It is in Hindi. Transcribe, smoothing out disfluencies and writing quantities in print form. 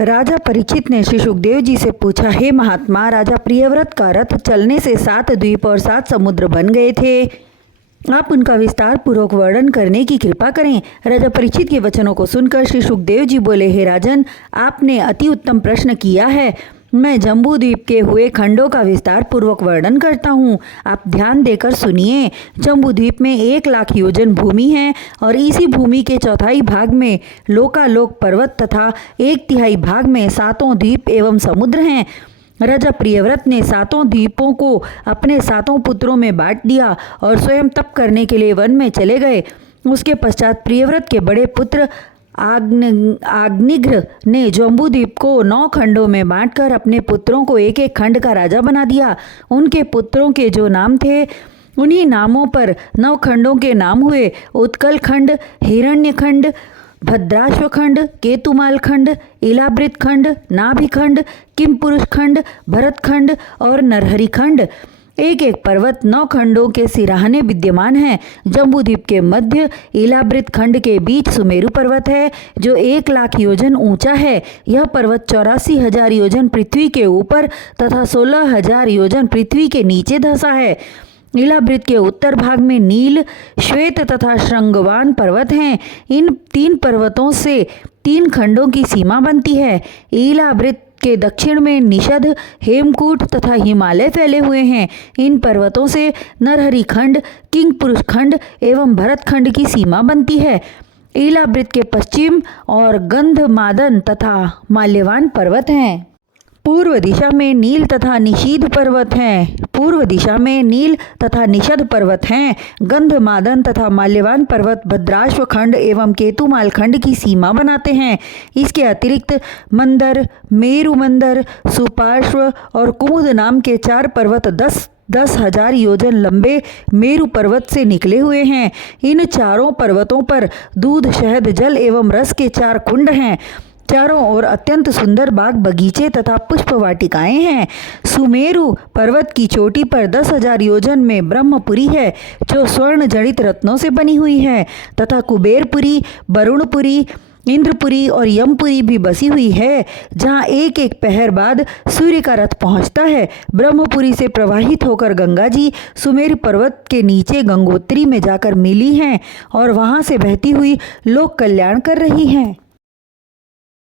राजा परीक्षित ने श्री सुखदेव जी से पूछा, हे महात्मा, राजा प्रियव्रत का रथ चलने से 7 द्वीप और 7 समुद्र बन गए थे। आप उनका विस्तार पूर्वक वर्णन करने की कृपा करें। राजा परीक्षित के वचनों को सुनकर श्री सुखदेव जी बोले, हे राजन, आपने अति उत्तम प्रश्न किया है। मैं जम्बू द्वीप के हुए खंडों का विस्तार पूर्वक वर्णन करता हूँ। आप ध्यान देकर सुनिए। जम्बू द्वीप में 1,00,000 योजन भूमि है और इसी भूमि के चौथाई भाग में लोकालोक पर्वत तथा 1/3 भाग में 7 द्वीप एवं समुद्र हैं। राजा प्रियव्रत ने 7 द्वीपों को अपने 7 पुत्रों में बांट दिया और स्वयं तप करने के लिए वन में चले गए। उसके पश्चात प्रियव्रत के बड़े पुत्र आग्निघ्र ने जम्बूद्वीप को 9 खंडों में बांटकर अपने पुत्रों को एक एक खंड का राजा बना दिया। उनके पुत्रों के जो नाम थे, उन्हीं नामों पर 9 खंडों के नाम हुए: उत्कल खंड, हिरण्य खंड, भद्राश्व खंड, केतुमाल खंड, इलाब्रित खंड, नाभि खंड, किमपुरुष खंड, भरत खंड और नरहरि खंड। एक एक पर्वत 9 खंडों के सिराहने विद्यमान हैं। जम्बूद्वीप के मध्य इलाब्रित खंड के बीच सुमेरु पर्वत है, जो 1,00,000 योजन ऊंचा है। यह पर्वत 84,000 योजन पृथ्वी के ऊपर तथा 16,000 योजन पृथ्वी के नीचे धंसा है। इलाब्रित के उत्तर भाग में नील, श्वेत तथा श्रृंगवान पर्वत हैं। इन 3 पर्वतों से 3 खंडों की सीमा बनती है। इलाब्रित के दक्षिण में निषद, हेमकूट तथा हिमालय फैले हुए हैं। इन पर्वतों से नरहरि खंड, किंगपुरुष खंड एवं भरत खंड की सीमा बनती है। इलाब्रित के पश्चिम और गंधमादन तथा माल्यवान पर्वत हैं। पूर्व दिशा में नील तथा निषद पर्वत हैं। गंधमादन तथा माल्यवान पर्वत भद्राश्व खंड एवं केतुमाल खंड की सीमा बनाते हैं। इसके अतिरिक्त मंदर, मेरु मंदर, सुपार्श्व और कुमुद नाम के 4 पर्वत 10,000 योजन लंबे मेरु पर्वत से निकले हुए हैं। इन चारों पर्वतों पर दूध, शहद, जल एवं रस के 4 कुंड हैं। चारों ओर अत्यंत सुंदर बाग बगीचे तथा पुष्प वाटिकाएं हैं। सुमेरु पर्वत की चोटी पर 10,000 योजन में ब्रह्मपुरी है, जो स्वर्ण जड़ित रत्नों से बनी हुई है तथा कुबेरपुरी, वरुणपुरी, इंद्रपुरी और यमपुरी भी बसी हुई है, जहाँ एक एक पहर बाद सूर्य का रथ पहुँचता है। ब्रह्मपुरी से प्रवाहित होकर गंगा जी सुमेरु पर्वत के नीचे गंगोत्री में जाकर मिली हैं और वहाँ से बहती हुई लोक कल्याण कर रही हैं।